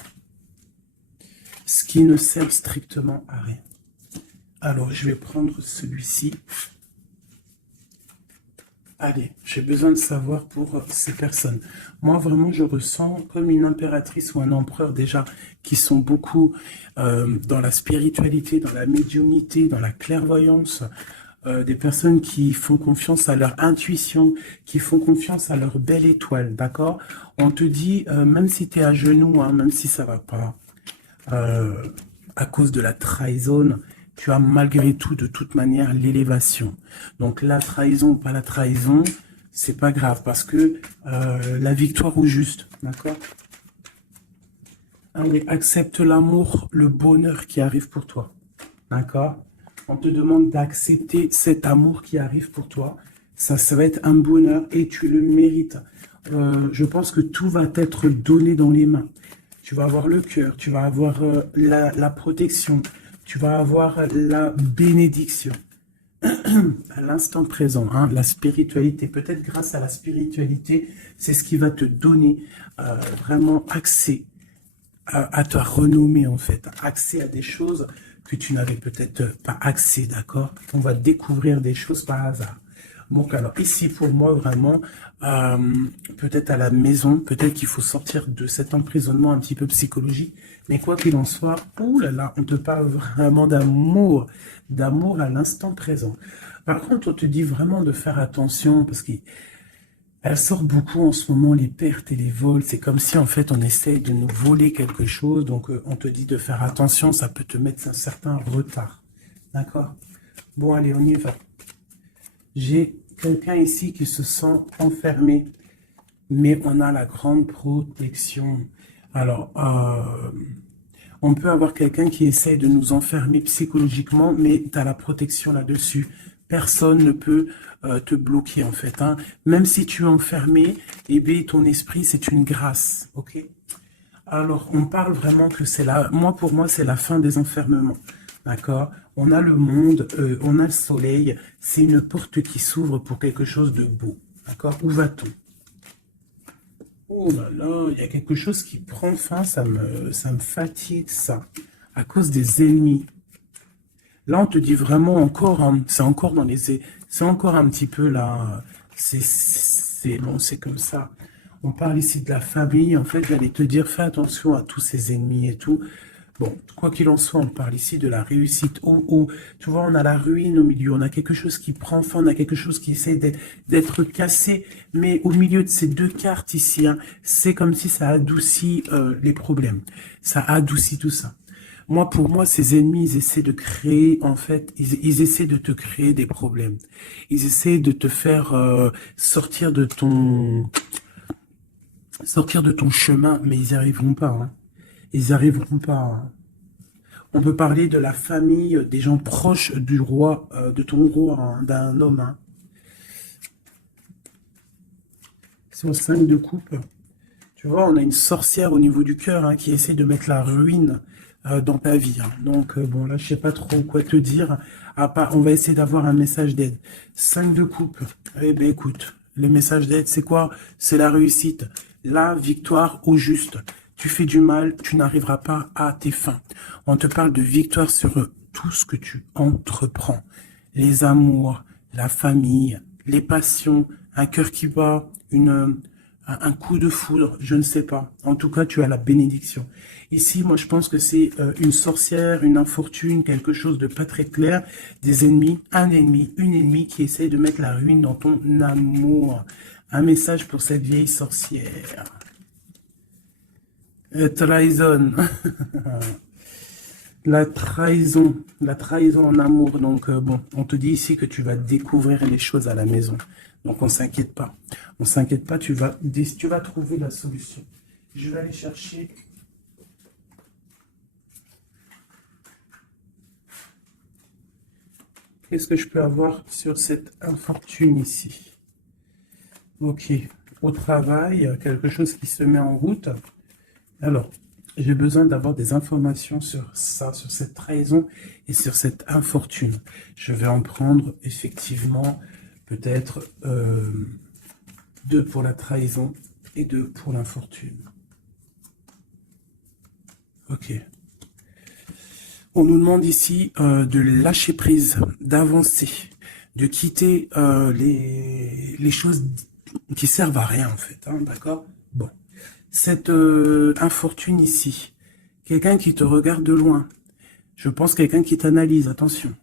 Ce qui ne sert strictement à rien. Alors, je vais prendre celui-ci. Allez, j'ai besoin de savoir pour ces personnes. Moi, vraiment, je ressens comme une impératrice ou un empereur déjà qui sont beaucoup dans la spiritualité, dans la médiumnité, dans la clairvoyance. Des personnes qui font confiance à leur intuition, qui font confiance à leur belle étoile, d'accord? On te dit, même si tu es à genoux, hein, même si ça va pas, à cause de la trahison, tu as malgré tout, de toute manière, l'élévation. Donc la trahison ou pas la trahison, c'est pas grave, parce que la victoire au juste, d'accord? Allez, accepte l'amour, le bonheur qui arrive pour toi, d'accord? On te demande d'accepter cet amour qui arrive pour toi. Ça va être un bonheur et tu le mérites. Je pense que tout va t'être donné dans les mains. Tu vas avoir le cœur, tu vas avoir la protection, tu vas avoir la bénédiction. À l'instant présent, hein, la spiritualité, peut-être grâce à la spiritualité, c'est ce qui va te donner vraiment accès à ta renommée en fait, accès à des choses que tu n'avais peut-être pas accès, d'accord? On va découvrir des choses par hasard. Donc alors ici pour moi vraiment, peut-être à la maison, peut-être qu'il faut sortir de cet emprisonnement un petit peu psychologique, mais quoi qu'il en soit, ouh là là, on te parle vraiment d'amour, d'amour à l'instant présent. Par contre, on te dit vraiment de faire attention parce que elle sort beaucoup en ce moment, les pertes et les vols. C'est comme si, en fait, on essaye de nous voler quelque chose. Donc, on te dit de faire attention. Ça peut te mettre un certain retard. D'accord? Bon, allez, on y va. J'ai quelqu'un ici qui se sent enfermé. Mais on a la grande protection. Alors, on peut avoir quelqu'un qui essaye de nous enfermer psychologiquement, mais tu as la protection là-dessus. Personne ne peut te bloquer, en fait. Hein. Même si tu es enfermé, eh bien, ton esprit, c'est une grâce. Ok? Alors, on parle vraiment que c'est la... Moi, pour moi, c'est la fin des enfermements. D'accord? On a le monde, on a le soleil. C'est une porte qui s'ouvre pour quelque chose de beau. D'accord? Où va-t-on? Oh là là, il y a quelque chose qui prend fin. Ça me fatigue, ça. À cause des ennemis. Là, on te dit vraiment encore, hein, c'est encore dans les... C'est encore un petit peu là... Bon, c'est comme ça. On parle ici de la famille. En fait, j'allais te dire, fais attention à tous ces ennemis et tout. Bon, quoi qu'il en soit, on parle ici de la réussite. Tu vois, on a la ruine au milieu. On a quelque chose qui prend fin. On a quelque chose qui essaie d'être cassé. Mais au milieu de ces deux cartes ici, hein, c'est comme si ça adoucit les problèmes. Ça adoucit tout ça. Moi, pour moi, ces ennemis, ils essaient de créer, en fait, ils essaient de te créer des problèmes. Ils essaient de te faire sortir de ton chemin, mais ils n'y arriveront pas. Hein. Ils n'y arriveront pas. Hein. On peut parler de la famille, des gens proches du roi, de ton roi, hein, d'un homme. Hein. C'est au 5 de coupe. Tu vois, on a une sorcière au niveau du cœur hein, qui essaie de mettre la ruine dans ta vie. Hein. Donc, bon, là, je sais pas trop quoi te dire. À part, on va essayer d'avoir un message d'aide. 5 de coupe. Eh bien, écoute, le message d'aide, c'est quoi? C'est la réussite. La victoire au juste. Tu fais du mal, tu n'arriveras pas à tes fins. On te parle de victoire sur tout ce que tu entreprends. Les amours, la famille, les passions, un cœur qui bat, un coup de foudre, je ne sais pas. En tout cas, tu as la bénédiction. Ici, moi, je pense que c'est une sorcière, une infortune, quelque chose de pas très clair, des ennemis, un ennemi, une ennemie qui essaie de mettre la ruine dans ton amour. Un message pour cette vieille sorcière. Trahison. La trahison en amour. Donc, bon, on te dit ici que tu vas découvrir les choses à la maison. Donc, on s'inquiète pas. On s'inquiète pas, tu vas trouver la solution. Je vais aller chercher... Qu'est-ce que je peux avoir sur cette infortune ici? Ok, au travail, quelque chose qui se met en route. Alors, j'ai besoin d'avoir des informations sur ça, sur cette trahison et sur cette infortune. Je vais en prendre effectivement peut-être 2 pour la trahison et 2 pour l'infortune. Ok. On nous demande ici de lâcher prise, d'avancer, de quitter les choses qui servent à rien en fait, hein, d'accord? Bon. Cette infortune ici, quelqu'un qui te regarde de loin, je pense quelqu'un qui t'analyse, attention.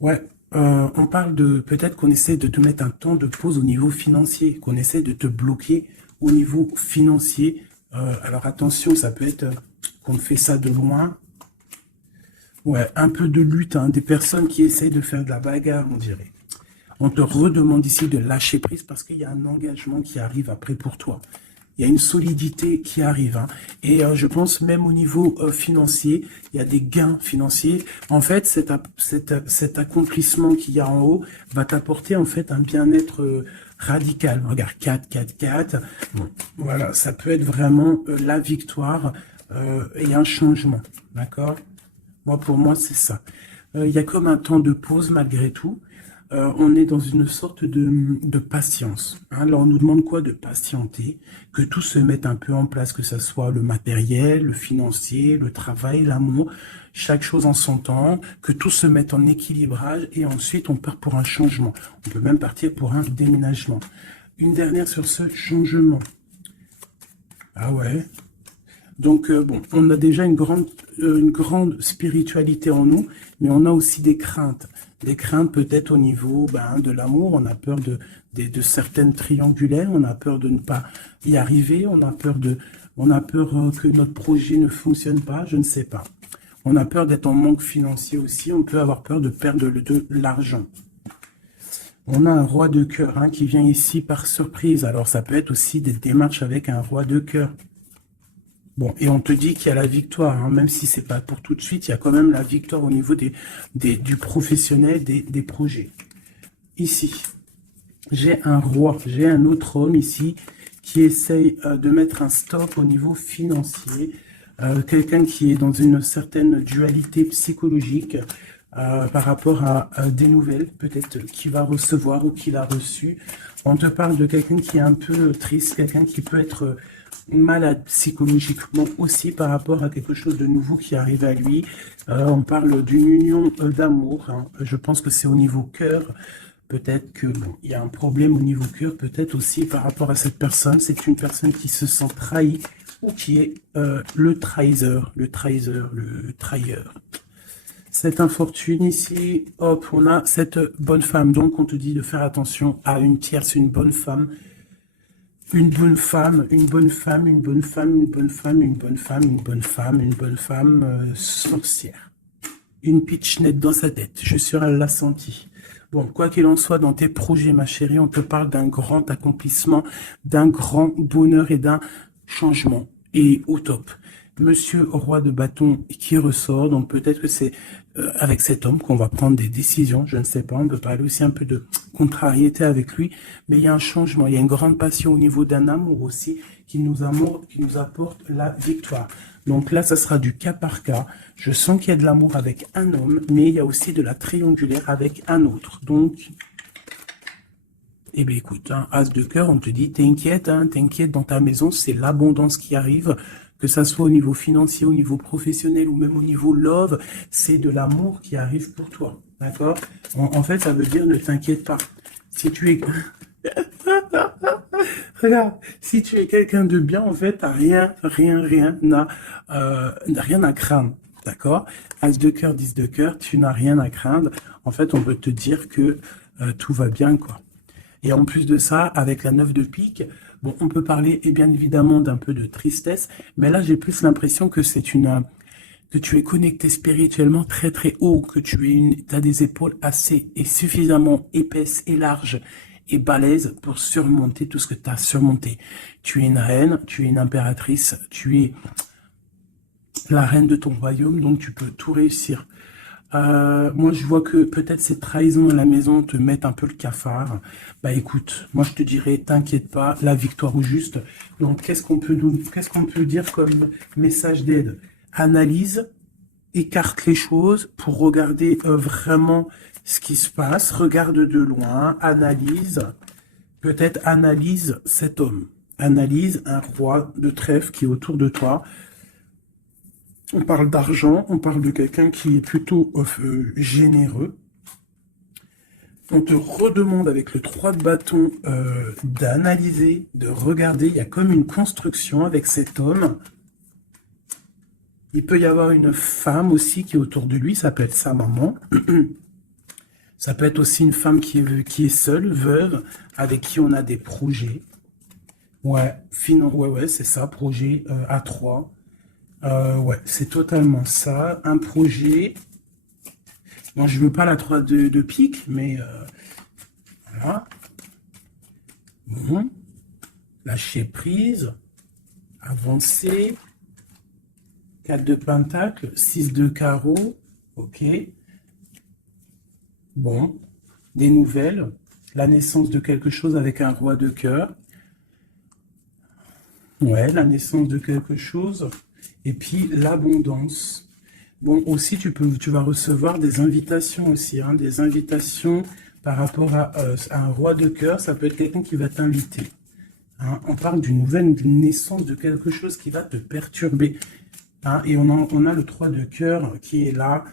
Ouais, on parle de, peut-être qu'on essaie de te mettre un temps de pause au niveau financier, qu'on essaie de te bloquer au niveau financier. Alors attention, ça peut être qu'on fait ça de loin. Ouais, un peu de lutte, hein, des personnes qui essayent de faire de la bagarre, on dirait. On te redemande ici de lâcher prise parce qu'il y a un engagement qui arrive après pour toi. Il y a une solidité qui arrive. Hein. Et je pense même au niveau financier, il y a des gains financiers. En fait, cet accomplissement qu'il y a en haut va t'apporter en fait un bien-être radical. Regarde, 4, 4, 4. Bon, voilà, ça peut être vraiment la victoire et un changement. D'accord? Moi, pour moi, c'est ça. Il y a comme un temps de pause malgré tout. On est dans une sorte de patience. Hein. Là, on nous demande quoi? De patienter, que tout se mette un peu en place, que ce soit le matériel, le financier, le travail, l'amour, chaque chose en son temps, que tout se mette en équilibrage et ensuite on part pour un changement. On peut même partir pour un déménagement. Une dernière sur ce changement. Ah ouais. Donc, bon, on a déjà une grande spiritualité en nous, mais on a aussi des craintes. Des craintes peut-être au niveau de l'amour, on a peur de certaines triangulaires, on a peur de ne pas y arriver, on a peur que notre projet ne fonctionne pas, je ne sais pas. On a peur d'être en manque financier aussi, on peut avoir peur de perdre de l'argent. On a un roi de cœur hein, qui vient ici par surprise, alors ça peut être aussi des démarches avec un roi de cœur. Bon, et on te dit qu'il y a la victoire, hein, même si c'est pas pour tout de suite, il y a quand même la victoire au niveau du professionnel, des projets. Ici, j'ai un roi, j'ai un autre homme ici qui essaye de mettre un stop au niveau financier. Quelqu'un qui est dans une certaine dualité psychologique par rapport à des nouvelles, peut-être qu'il va recevoir ou qu'il a reçu. On te parle de quelqu'un qui est un peu triste, quelqu'un qui peut être malade psychologiquement aussi par rapport à quelque chose de nouveau qui arrive à lui. On parle d'une union d'amour, hein. Je pense que c'est au niveau cœur. Peut-être que bon, il y a un problème au niveau cœur, peut-être aussi par rapport à cette personne. C'est une personne qui se sent trahie ou qui est le trahisseur, le trahilleur. Cette infortune ici, hop, on a cette bonne femme. Donc, on te dit de faire attention à une tierce, une bonne femme. Une bonne femme, une bonne femme, une bonne femme, une bonne femme, une bonne femme, une bonne femme, une bonne femme sorcière. Une pitchnette dans sa tête, je suis sûr elle l'a senti. Bon, quoi qu'il en soit, dans tes projets, ma chérie, on te parle d'un grand accomplissement, d'un grand bonheur et d'un changement. Et au top. Monsieur roi de bâton qui ressort, donc peut-être que c'est avec cet homme qu'on va prendre des décisions, je ne sais pas, on peut parler aussi un peu de contrariété avec lui, mais il y a un changement, il y a une grande passion au niveau d'un amour aussi qui nous apporte la victoire. Donc là, ça sera du cas par cas. Je sens qu'il y a de l'amour avec un homme, mais il y a aussi de la triangulaire avec un autre. Donc, eh bien écoute, hein, As de cœur, on te dit, t'inquiète, hein, t'inquiète, dans ta maison, c'est l'abondance qui arrive, que ça soit au niveau financier, au niveau professionnel ou même au niveau love, c'est de l'amour qui arrive pour toi, d'accord? En fait, ça veut dire ne t'inquiète pas. Si tu es... Regarde, si tu es quelqu'un de bien, en fait, t'as rien à craindre, d'accord? As de cœur, 10 de cœur, tu n'as rien à craindre. En fait, on peut te dire que tout va bien, quoi. Et en plus de ça, avec la 9 de pique, bon, on peut parler, et bien évidemment, d'un peu de tristesse, mais là, j'ai plus l'impression que que tu es connecté spirituellement très très haut, que tu as des épaules assez et suffisamment épaisses et larges et balèzes pour surmonter tout ce que tu as surmonté. Tu es une reine, tu es une impératrice, tu es la reine de ton royaume, donc tu peux tout réussir. Moi, je vois que peut-être ces trahisons à la maison te mettent un peu le cafard. Bah écoute, moi je te dirais, t'inquiète pas, la victoire au juste. Donc, qu'est-ce qu'on peut dire comme message d'aide? Analyse, écarte les choses pour regarder vraiment ce qui se passe. Regarde de loin, analyse, peut-être analyse cet homme. Analyse un roi de trèfle qui est autour de toi. On parle d'argent, on parle de quelqu'un qui est plutôt généreux. On te redemande avec le 3 de bâton d'analyser, de regarder. Il y a comme une construction avec cet homme. Il peut y avoir une femme aussi qui est autour de lui, ça peut être sa maman. Ça peut être aussi une femme qui est seule, veuve, avec qui on a des projets. Ouais, ouais, c'est ça, projet à 3. Ouais, c'est totalement ça. Un projet. Bon, je veux pas la 3 de pique, mais voilà. Bon. Lâcher prise. Avancer. 4 de pentacle. 6 de carreau. Ok. Bon. Des nouvelles. La naissance de quelque chose avec un roi de cœur. Ouais, la naissance de quelque chose. Et puis l'abondance. Bon, aussi, tu vas recevoir des invitations aussi, hein, des invitations par rapport à un roi de cœur. Ça peut être quelqu'un qui va t'inviter. Hein. On parle d'une nouvelle naissance de quelque chose qui va te perturber. Hein. Et on a le 3 de cœur qui est là.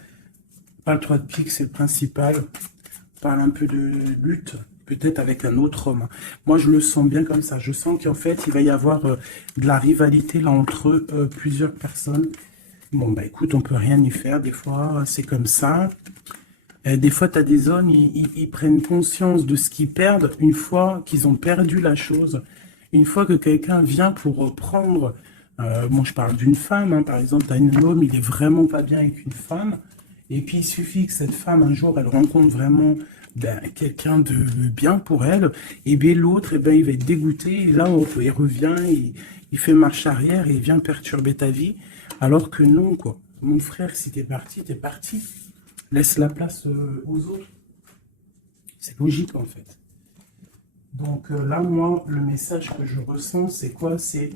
Pas le 3 de pique, c'est le principal. On parle un peu de lutte, peut-être avec un autre homme. Moi, je le sens bien comme ça. Je sens qu'en fait, il va y avoir de la rivalité là entre plusieurs personnes. Bon, bah écoute, on peut rien y faire. Des fois, c'est comme ça. Des fois, tu as des hommes, ils prennent conscience de ce qu'ils perdent une fois qu'ils ont perdu la chose. Une fois que quelqu'un vient pour reprendre... bon, je parle d'une femme, hein, par exemple, tu as un homme, il est vraiment pas bien avec une femme. Et puis, il suffit que cette femme, un jour, elle rencontre vraiment ben, quelqu'un de bien pour elle, et bien l'autre, eh ben, il va être dégoûté, et là, il revient, il fait marche arrière, et il vient perturber ta vie, alors que non, quoi. Mon frère, si t'es parti, t'es parti. Laisse la place aux autres. C'est logique, en fait. Donc là, moi, le message que je ressens, c'est quoi? C'est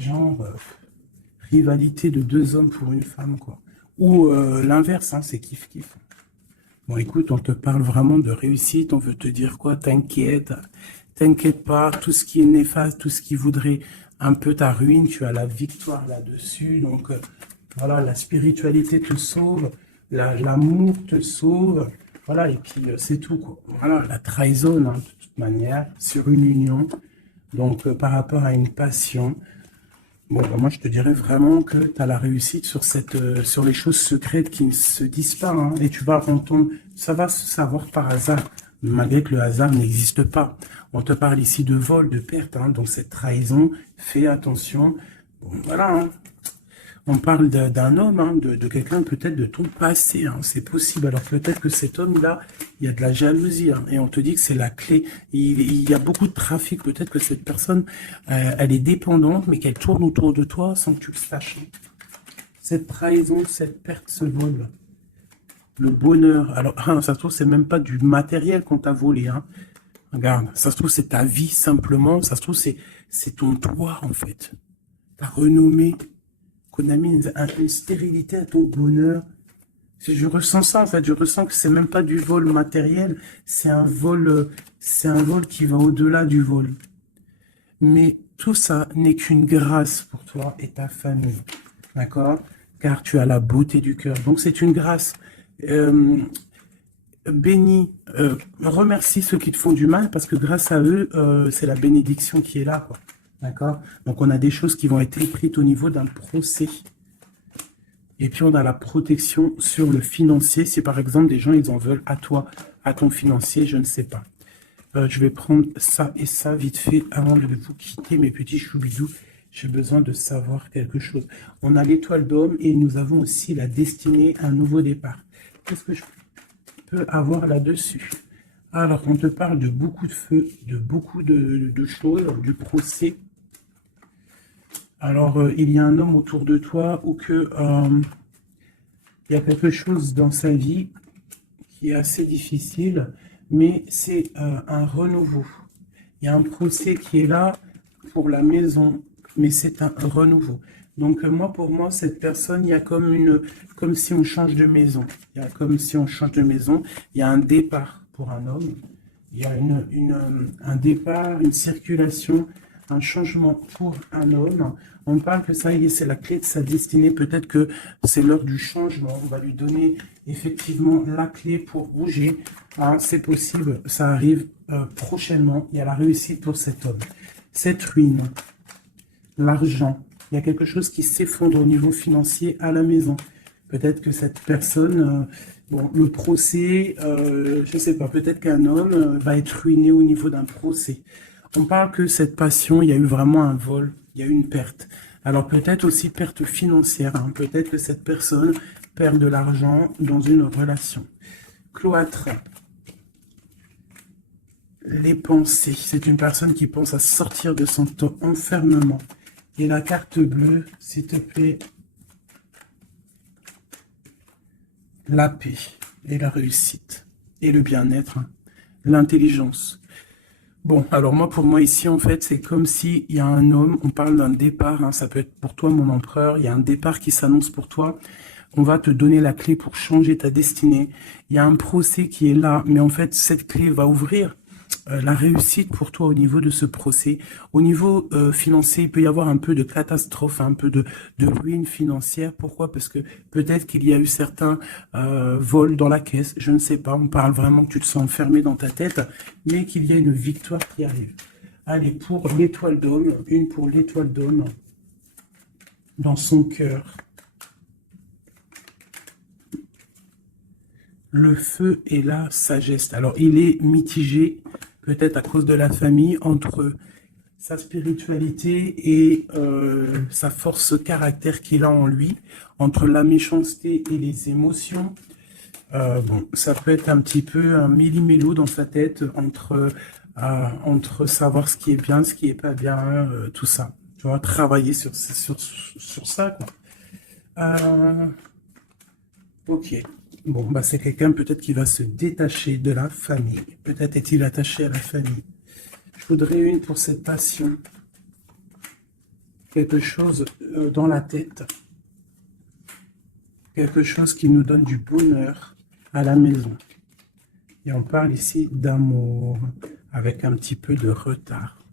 genre rivalité de deux hommes pour une femme, quoi. Ou l'inverse, hein, c'est kiff-kiff. Bon, écoute, on te parle vraiment de réussite, on veut te dire quoi? T'inquiète pas, tout ce qui est néfaste, tout ce qui voudrait un peu ta ruine, tu as la victoire là-dessus. Donc voilà, la spiritualité te sauve, l'amour te sauve, voilà, et puis c'est tout, quoi. Voilà, la trahison, hein, de toute manière, sur une union, donc par rapport à une passion. Bon, bah, moi, je te dirais vraiment que tu as la réussite sur sur les choses secrètes qui ne se disent pas, hein, et tu vas entendre, ça va se savoir par hasard, malgré que le hasard n'existe pas. On te parle ici de vol, de perte, hein, donc cette trahison, fais attention. Bon, voilà, hein. On parle d'un homme, hein, de quelqu'un peut-être de ton passé, hein, c'est possible. Alors peut-être que cet homme-là, il y a de la jalousie, hein, et on te dit que c'est la clé. Il y a beaucoup de trafic, peut-être que cette personne, elle est dépendante, mais qu'elle tourne autour de toi sans que tu le saches. Cette trahison, cette perte, ce vol, le bonheur. Alors, hein, ça se trouve, c'est même pas du matériel qu'on t'a volé, hein. Regarde, ça se trouve, c'est ta vie simplement. Ça se trouve, c'est ton toit, en fait. Ta renommée. Qu'on a mis une stérilité à ton bonheur. Je ressens ça, en fait. Je ressens que c'est même pas du vol matériel. C'est un vol qui va au-delà du vol. Mais tout ça n'est qu'une grâce pour toi et ta famille. D'accord? Car tu as la beauté du cœur. Donc, c'est une grâce. Bénis, remercie ceux qui te font du mal parce que grâce à eux, c'est la bénédiction qui est là, quoi. D'accord? Donc, on a des choses qui vont être écrites au niveau d'un procès. Et puis, on a la protection sur le financier. Si, par exemple, des gens, ils en veulent à toi, à ton financier, je ne sais pas. Je vais prendre ça et ça vite fait avant de vous quitter, mes petits choubidous. J'ai besoin de savoir quelque chose. On a l'étoile d'homme et nous avons aussi la destinée, un nouveau départ. Qu'est-ce que je peux avoir là-dessus? Alors, on te parle de beaucoup de feu, de beaucoup de choses, du procès. Alors, il y a un homme autour de toi ou que il y a quelque chose dans sa vie qui est assez difficile, mais c'est un renouveau. Il y a un procès qui est là pour la maison, mais c'est un renouveau. Donc, moi, pour moi, cette personne, il y a comme si on change de maison. Il y a comme si on change de maison. Il y a un départ pour un homme. Il y a un départ, une circulation, un changement pour un homme. On parle que ça y est, c'est la clé de sa destinée. Peut-être que c'est l'heure du changement. On va lui donner effectivement la clé pour bouger. Ah, c'est possible, ça arrive prochainement. Il y a la réussite pour cet homme. Cette ruine, l'argent, il y a quelque chose qui s'effondre au niveau financier à la maison. Peut-être que cette personne, bon, le procès, je ne sais pas, peut-être qu'un homme va être ruiné au niveau d'un procès. On parle que cette passion, il y a eu vraiment un vol, il y a eu une perte. Alors peut-être aussi perte financière, hein. Peut-être que cette personne perd de l'argent dans une relation. Cloître. Les pensées. C'est une personne qui pense à sortir de son enfermement. Et la carte bleue, s'il te plaît. La paix et la réussite. Et le bien-être. Hein. L'intelligence. Bon, alors moi, pour moi, ici, en fait, c'est comme s'il y a un homme, on parle d'un départ, hein, ça peut être pour toi, mon empereur, il y a un départ qui s'annonce pour toi, on va te donner la clé pour changer ta destinée, il y a un procès qui est là, mais en fait, cette clé va ouvrir la réussite pour toi au niveau de ce procès. Au niveau financier, il peut y avoir un peu de catastrophe, un peu de ruine financière. Pourquoi? Parce que peut-être qu'il y a eu certains vols dans la caisse, je ne sais pas, on parle vraiment que tu te sens enfermé dans ta tête, mais qu'il y a une victoire qui arrive. Allez, pour l'étoile d'homme, une pour l'étoile d'homme, dans son cœur. Le feu et la sagesse. Alors, il est mitigé, peut-être à cause de la famille, entre sa spiritualité et sa force caractère qu'il a en lui, entre la méchanceté et les émotions. Bon, ça peut être un petit peu un millimélo dans sa tête entre savoir ce qui est bien, ce qui est pas bien, tout ça. Tu vois, travailler sur ça, quoi. Euh, ok. Bon, bah, c'est quelqu'un peut-être qui va se détacher de la famille. Peut-être est-il attaché à la famille. Je voudrais une pour cette passion. Quelque chose dans la tête. Quelque chose qui nous donne du bonheur à la maison. Et on parle ici d'amour, avec un petit peu de retard.